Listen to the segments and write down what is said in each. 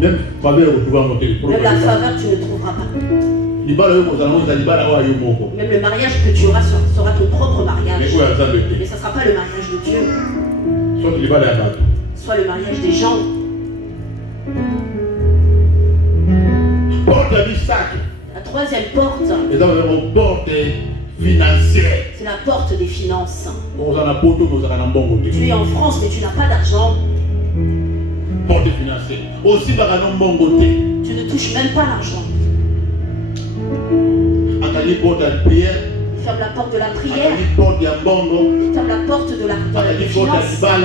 Même Même la faveur, tu ne trouveras pas. Même le mariage que tu auras sera ton propre mariage. Mais ça ne sera pas le mariage de Dieu. Soit le mariage des gens. La troisième porte, c'est la porte des finances. Tu es en France, mais tu n'as pas d'argent. Porte financière. Aussi, tu ne touches même pas l'argent. Ferme la porte de la prière. Ferme la porte de la finance. Ferme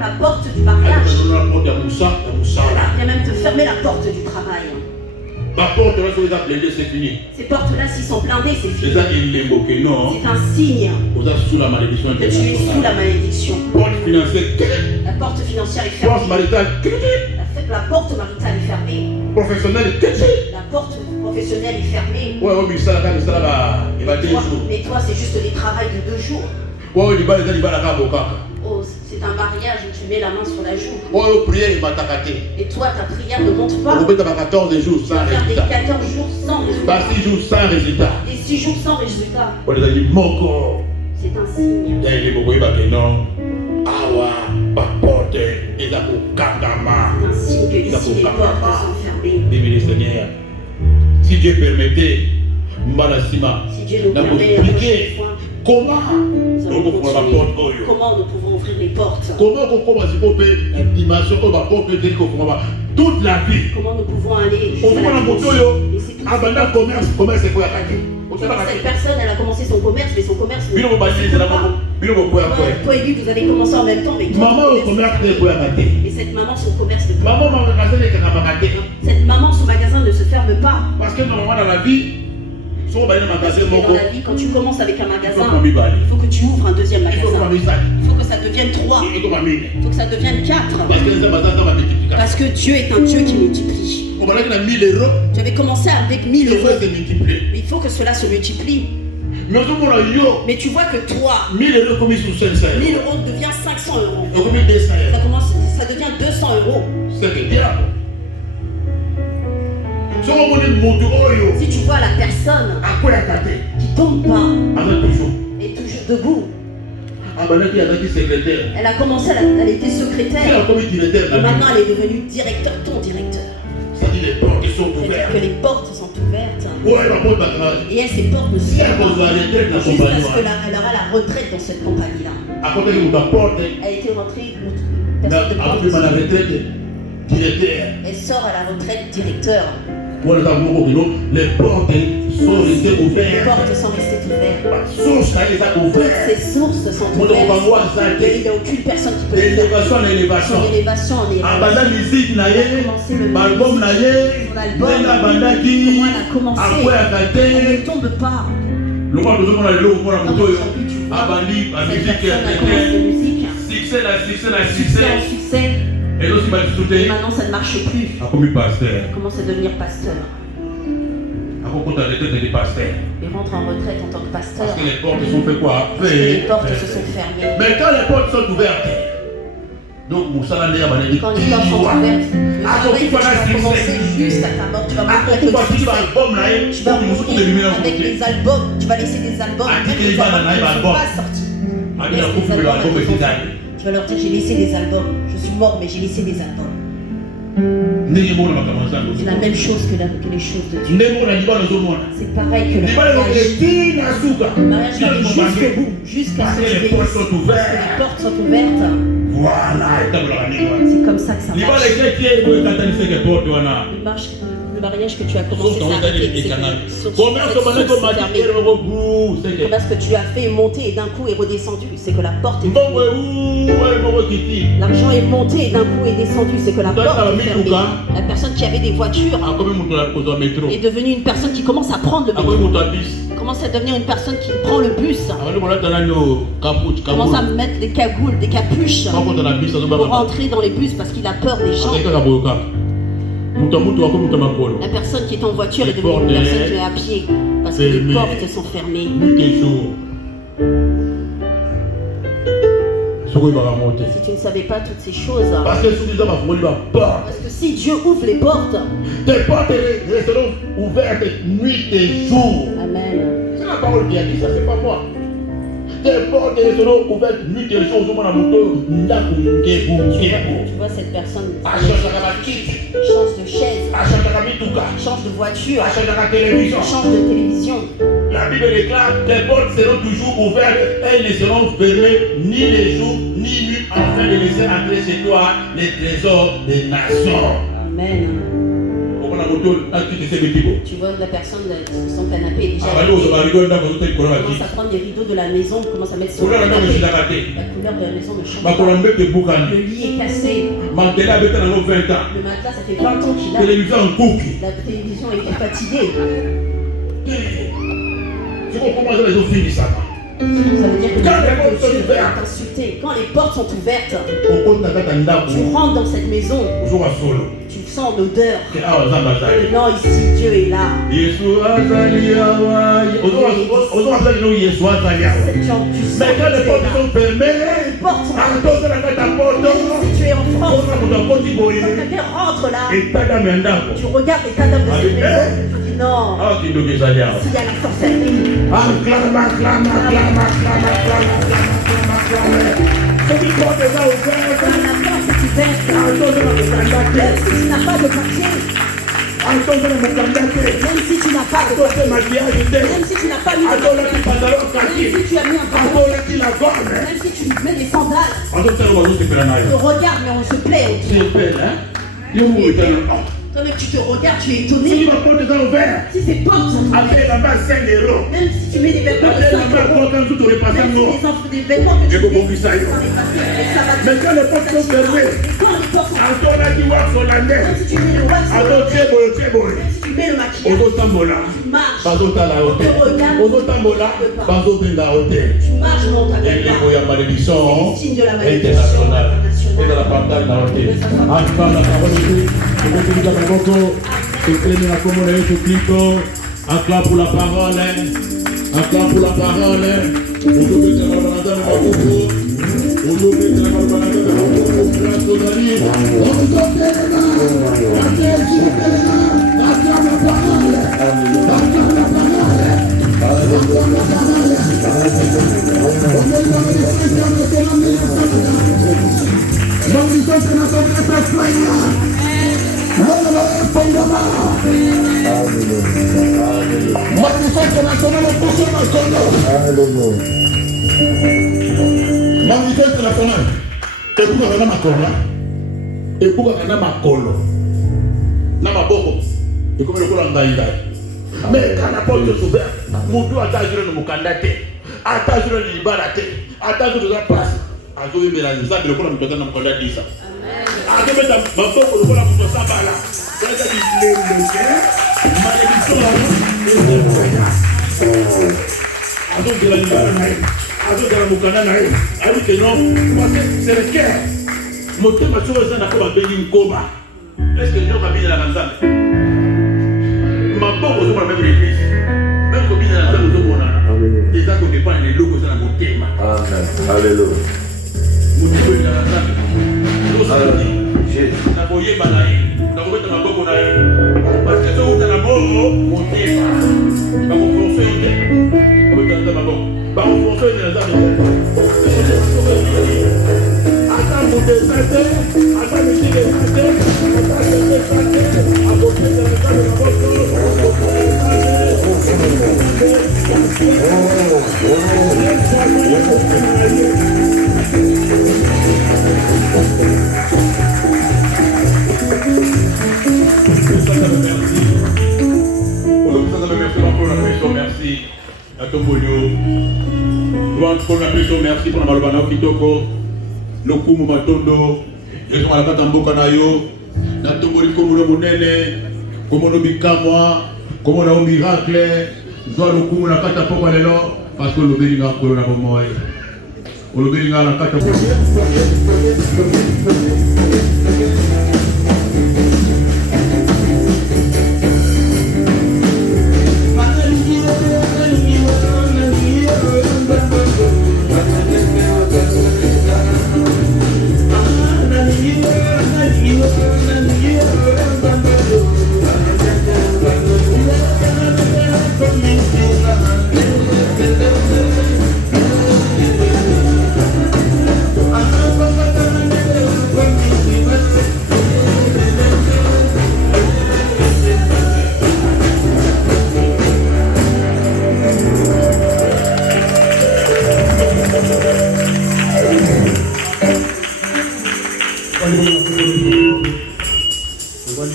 la porte du mariage. Il vient même te fermer la porte du travail. Ces portes-là, s'ils sont blindées, c'est fini. C'est un signe que tu es sous la malédiction. La porte financière est fermée. La porte maritale est fermée. La porte professionnelle est fermée. Mais toi, c'est juste des travails de 2 jours. Oh, c'est un mariage où tu mets la main sur la joue. Et toi, ta prière ne monte pas. Tu vas faire des 14 jours sans résultat. Des 6 jours sans résultat. C'est un signe. C'est un signe que ici les portes sont fermées. Si Dieu permettait, si Dieu nous permet la prochaine fois, comment nous pouvons ouvrir les portes? Comment toute la vie? Comment nous pouvons aller cette personne, elle a commencé son commerce, mais son commerce ne toi et lui, vous avez commencé en même temps, mais toi, et cette maman, son commerce ne cette maman, son magasin ne se ferme pas. Parce que normalement dans la vie, dans la vie, quand tu commences avec un magasin, il faut que tu ouvres un deuxième magasin. Il faut que ça devienne 3. Il faut que ça devienne 4. Parce que Dieu est un Dieu qui multiplie. Tu avais commencé avec 1000 euros. Mais il faut que cela se multiplie. Mais tu vois que toi, 1000 euros devient 500 euros. Ça devient 200 euros. Si tu vois la personne qui tombe pas et toujours debout, elle a commencé, elle était secrétaire, et maintenant elle est devenue directeur, ton directeur. C'est-à-dire que les portes sont ouvertes. Et elle, ces portes ne sont pas juste parce qu'elle aura la retraite dans cette compagnie-là. Elle a été rentrée, elle sort à la retraite directeur. Les portes sont restées ouvertes. Les portes sont restées ouvertes. Toutes ces sources sont ouvertes. Il n'y a aucune personne qui peut les faire. Son élévation en élévation. Elle a commencé le album. Comment elle a commencé. Elle ne tombe pas. Succès. Et maintenant ça ne marche plus. Elle commence à devenir pasteur. Et rentre en retraite en tant que pasteur. Parce que les portes sont fait quoi? Les portes se sont fermées. Mais quand les portes sont ouvertes, donc quand les portes sont ouvertes, tu vas commencer juste à ta mort. Tu vas montrer que tu vas montrer avec les albums. Tu vas laisser des albums. Les albums ne sont pas sortis. Tu vas leur dire j'ai laissé des albums. Je suis mort mais j'ai laissé des albums. C'est la même chose que les choses de Dieu. C'est pareil que le mariage va aller jusqu'au bout, jusqu'à ce que les portes sont ouvertes. Voilà. C'est comme ça que ça marche. Le mariage que tu as commencé, Comment est-ce que tu as fait monter et d'un coup est redescendu? C'est que la porte est fermée. L'argent est monté et d'un coup est descendu. C'est que la porte est fermée. La personne qui avait des voitures est devenue une personne qui commence à prendre le métro. Commence à devenir une personne qui prend le bus. Commence à mettre des cagoules, des capuches pour rentrer dans les bus parce qu'il a peur des gens. La personne qui est en voiture est devenue une personne qui est à pied parce que les portes sont fermées. Si tu ne savais pas toutes ces choses. Parce que si Dieu ouvre les portes, tes portes resteront ouvertes nuit et jour. Amen. C'est la parole qui a dit ça, c'est pas moi. Tes portes resteront ouvertes nuit et jour. Tu vois cette personne change de chaise, change de voiture, change de télévision. La Bible déclare que les portes seront toujours ouvertes, elles ne seront fermées ni les jours ni nuit, afin de laisser entrer chez toi les trésors des nations. Amen. Tu vois la personne son canapé est déjà commence à prendre les rideaux de la maison, commence à mettre sur le canapé. La couleur de la maison ne change pas. Le lit est cassé. Le matelas, ça fait 20 ans qu'il a. La télévision est fatiguée. Ça veut dire que Dieu est insulté. Quand les portes sont ouvertes, tu rentres dans cette maison, tu sens l'odeur. Non, ici Dieu est là. Mais quand les portes sont fermées, si tu es en France, quand quelqu'un rentre là, tu regardes l'état d'âme de cette maison. Non, s'il y a la sorcellerie. Acclame. Si la porte est ouverte, même si tu n'as pas de papier, même si tu n'as pas de maquillage, même si tu n'as pas mis de même si tu as mis un pantalon, même si tu mets des sandales, on te regarde mais on se plaît. Toi-même tu te regardes, tu es étonné. Si ma porte est ouverte, si ces portes sont ouvertes, même si tu mets des vêtements de 5 euros, même si des vêtements que tu mets, mais quand les portes sont fermées, même si tu mets le wax, même si tu mets le maquillage, tu marches, on te regarde, tu marches dans ta tête. C'est signe de la malédiction et de la partage dans le thé. Enfin, la parole est acclame pour la parole. Acclame pour la parole. Mais quand la porte est ouverte, mon doigt a juré de mon candidat, a juré de libérateur, a juré de la place. A juré de la zone de mon candidat 10 ans. A juré de ma porte de la porte Sabala. C'est le cœur. Mon thème a toujours été un coma. Est-ce que Dieu va bien la Nzambe? Ma pauvre aux hommes avec l'église. Même comme il y a la Nzambe aux hommes, les gens qui dépendent des locaux dans mon thème. Alléluia. Mon thème est dans la Nzambe. Jésus. N'a pas eu balaye. N'a pas eu ma pauvre naïe. Parce que ce où tu as la mort, mon thème. Pas mon français, mon thème. Comme tu as ma mort. Pas mon français, il y a la Nzambe. Attends mon désastre, attends le désastre, attends le désastre, à côté de la table de la merci à ton bonheur. Merci pour la malobana kitoko. Lokumu matondo yesu malakata mboka na yo na tomboli komono monene komono bikamwa komono miracle zo lokumu na kata poko lelo parce que lobeli nga ko na bomoy lobeli nga na kata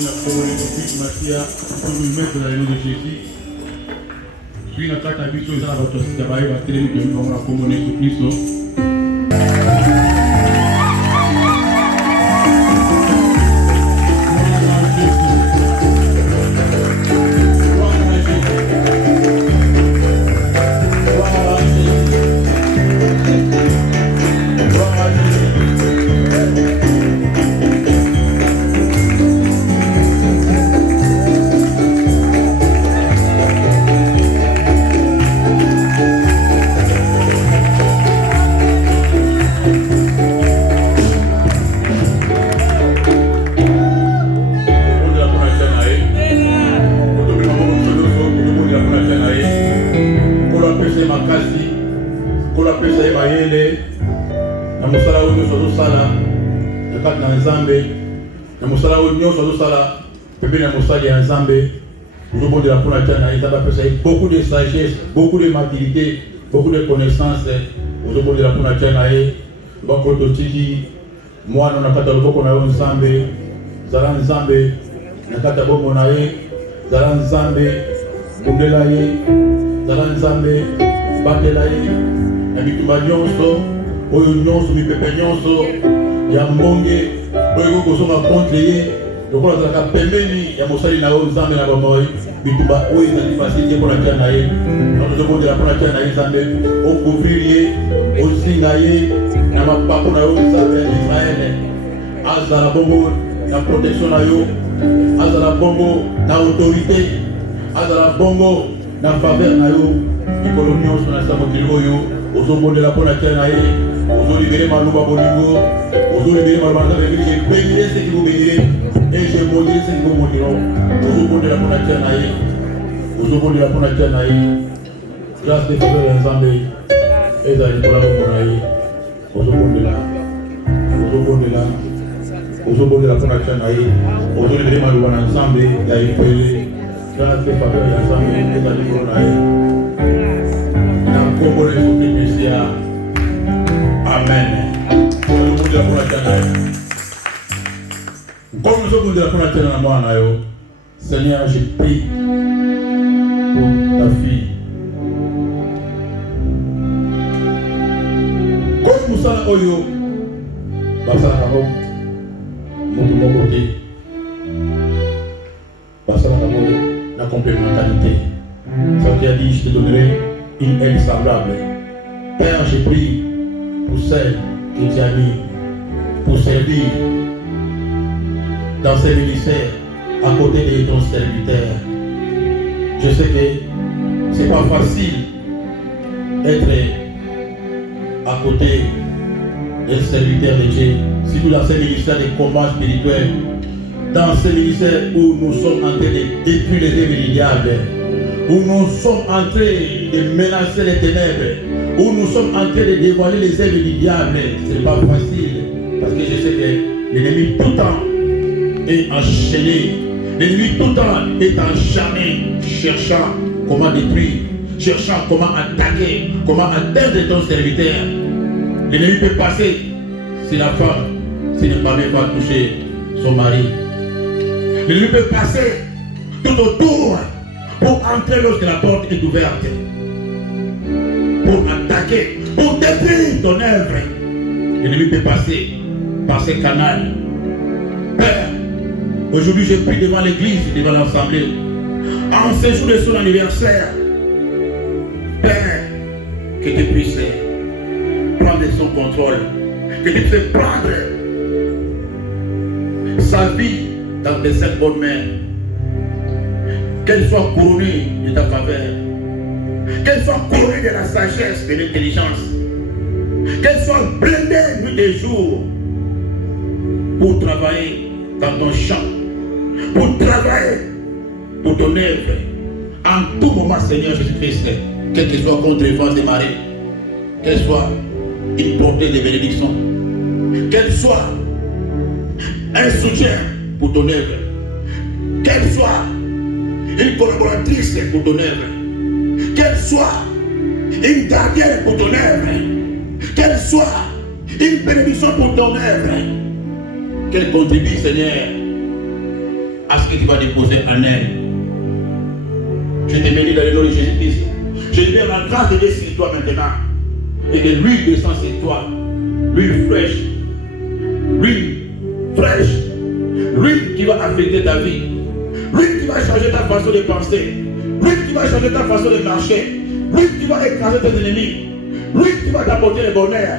la parole de Christ Matthias pour nous mettre dans le nom de Jésus. Puis, nous avons vu sur les arbres de travail, la télé, nous avons la communion de Christ. Beaucoup de sagesse, beaucoup de maturité, beaucoup de connaissances. Vous avez la Punachanae, Bakoto Tiki, moi, on a catalogé qu'on Nzambe, Zalan Nzambe, Nakata Bomonae, Zalan Nzambe, Bundelaye, Zalan Nzambe, Batelaye, Nabitumba Nyonso, Oyo Nyonso, Mipepe Nyonso, Yambonge, Oyo Kosoma Contre, donc on a pembeni ya mosali na Nzambe na bamoy bituba oyo na facilité pour la tianae donc le monde de la pour la tianae Nzambe au couvrir au singaye na mapako na Nzambe Israël azala bongo na protection na yo azala bongo na autorité azala bongo na faveur na yo économie sur na samokilo yo ozobondela pour la tianae ozolibere maluba bolingo ozolibere maluba de bénir ce qui vous bénir. Et je maudis ce que vous maudirons. Vous vous de la Ponachanaï. Vous vous de la Ponachanaï. Grâce des faveurs d'Ensemble. Et d'aller pour la Ponaï. Vous vous de la. Vous vous de la. Vous vous de la Ponachanaï. Vous vous de la Malouan Ensemble. Et d'aller pour les. Grâce des faveurs d'Ensemble. Et d'aller pour la. Dans le Congo, les Messias. Amen. Vous vous de la Ponachanaï. Comme nous sommes de la première Seigneur, je prie pour ta fille. Comme nous sommes Oyo, Basala Kabo, mon côté, Basala Kabo, la complémentarité. Ça qui a dit, je te donnerai une aide semblable. Père, je prie pour celle que tu as mis pour servir dans ces ministères, à côté de ton serviteur. Je sais que ce n'est pas facile d'être à côté des serviteurs de Dieu, surtout dans ces ministères de combat spirituel, dans ces ministères où nous sommes en train de détruire les œuvres du diable, où nous sommes en train de menacer les ténèbres, où nous sommes en train de dévoiler les œuvres du diable. Ce n'est pas facile, parce que je sais que l'ennemi tout le temps est enchaîné. L'ennemi tout le temps est enchaîné, cherchant comment détruire, cherchant comment attaquer, comment atteindre ton serviteur. L'ennemi peut passer si la femme, si ne parvient pas à toucher son mari. L'ennemi peut passer tout autour pour entrer lorsque la porte est ouverte, pour attaquer, pour détruire ton œuvre. L'ennemi peut passer par ces canaux. Père, aujourd'hui je prie devant l'église, devant l'assemblée, en ce jour de son anniversaire, Père, que tu puisses prendre son contrôle, que tu puisses prendre sa vie dans tes sept bonnes mains, qu'elle soit couronnée de ta faveur, qu'elle soit couronnée de la sagesse, de l'intelligence, qu'elle soit blindée nuit et jour pour travailler dans ton champ, pour travailler pour ton œuvre. En tout moment, Seigneur Jésus-Christ, quel que soit contre les vents des marées, qu'elle soit une portée de bénédiction, qu'elle soit un soutien pour ton œuvre, qu'elle soit une collaboratrice pour ton œuvre, qu'elle soit une gardienne pour ton œuvre, qu'elle soit une bénédiction pour ton œuvre, qu'elle contribue, Seigneur, à ce que tu vas déposer en elle. Je te bénis dans le nom de Jésus-Christ. Je libère la grâce de Dieu sur toi maintenant. Et que l'huile descend sur toi. L'huile fraîche. L'huile fraîche. L'huile qui va affecter ta vie. L'huile qui va changer ta façon de penser. L'huile qui va changer ta façon de marcher. L'huile qui va écraser tes ennemis. L'huile qui va t'apporter le bonheur.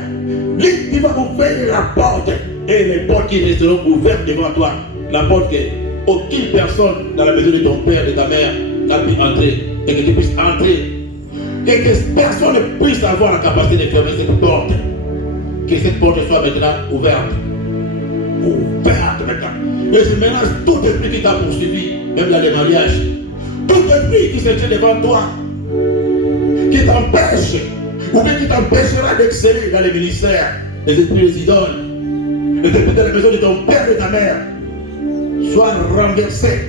L'huile qui va ouvrir la porte. Et les portes qui resteront ouvertes devant toi. La porte que aucune personne dans la maison de ton père, de ta mère, n'a pu entrer. Et que tu puisses entrer. Et que personne ne puisse avoir la capacité de fermer cette porte. Que cette porte soit maintenant ouverte. Ouverte maintenant. Et je mélange tout esprit qui t'a poursuivi, même dans les mariages. Tout esprit qui se tient devant toi, qui t'empêche, ou bien qui t'empêchera d'exceller dans les ministères, les esprits des idoles, les esprits de la maison de ton père et de ta mère, soient renversés.